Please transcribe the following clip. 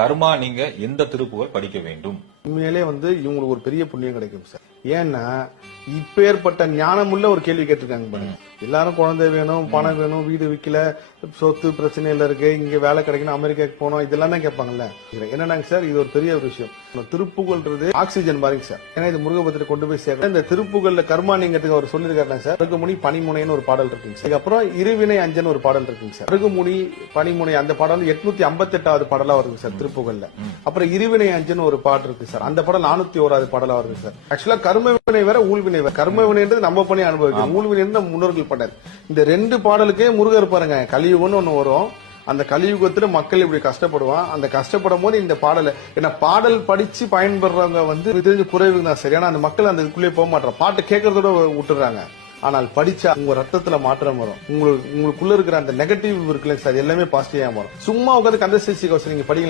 கர்மா நீங்க எந்த திருப்புகள் படிக்க வேண்டும்? உண்மையிலே வந்து இவங்களுக்கு ஒரு பெரிய புண்ணியம் கிடைக்கும் சார். ஏன்னா இப்பேற்பட்ட ஞானமுள்ள ஒரு கேள்வி கேட்டிருக்காங்க பாருங்க. எல்லாரும் குழந்தை வேணும் பணம் வேணும் வீடு விக்கல சொத்து பிரச்சனையில இருக்கு இங்க வேலை கிடைக்கணும் அமெரிக்காக்கு போனோம் இதெல்லாம் தான் கேட்பாங்கல்ல. என்னன்னாங்க சார் இது ஒரு பெரிய ஒரு விஷயம். திருப்புகள்ன்றது ஆக்சிஜன் பாருங்க சார். ஏன்னா இது முருகபத்திர கொண்டு போய் சேர்க்க இந்த திருப்புகள்ல கர்மானிங்கிறதுக்கு அவர் சொல்லியிருக்காரு சார். அருகுமுனி பனிமுனைன்னு ஒரு பாடல் இருக்குங்க சார். அதுக்கப்புறம் இருவினை அஞ்சன் ஒரு பாடல் இருக்குங்க சார். அருகுமுனி பனிமுனை அந்த பாடல் எட்நூத்தி ஐம்பத்தி எட்டாவது பாடலா வருது சார் திருப்புகள்ல. அப்புறம் இருவினை அஞ்சன் ஒரு பாட்டு இருக்கு சார். அந்த பாடல் நானூத்தி ஓராவது பாடலா வருது சார். ஆக்சுவலா கர்ம வினை வேற ஊழ்வினை வேற. கர்ம வினைன்றது நம்ம பண்ணி அனுபவிக்கணும். ஊழ்வினை நம்ம முன்னோர்கள் பண்ணாரு இந்த ரெண்டு பாடலுக்கே முருகர் பாருங்க கலியுகம்னு ஒண்ணு வரும். அந்த கலியுகத்துல மக்கள் இப்படி கஷ்டப்படுவான். அந்த கஷ்டப்படும் போது இந்த பாடலை ஏன்னா பாடல் படிச்சு பயன்படுறவங்க வந்து தெரிஞ்சு குறைவு தான் சரி. ஆனா அந்த மக்கள் அந்த இதுக்குள்ளே போக மாட்டாங்க பாட்டு கேட்கறதோட விட்டுறாங்க ஆனால் படிச்சா உங்க ரத்தத்துல மாற்றம் வரும். உங்களுக்கு உங்களுக்குள்ள இருக்கிற அந்த நெகட்டிவ் இருக்குல்ல சார் எல்லாமே பாசிட்டிவா மாறும். சும்மா உட்காந்து கந்த சிசி நீங்க படிங்க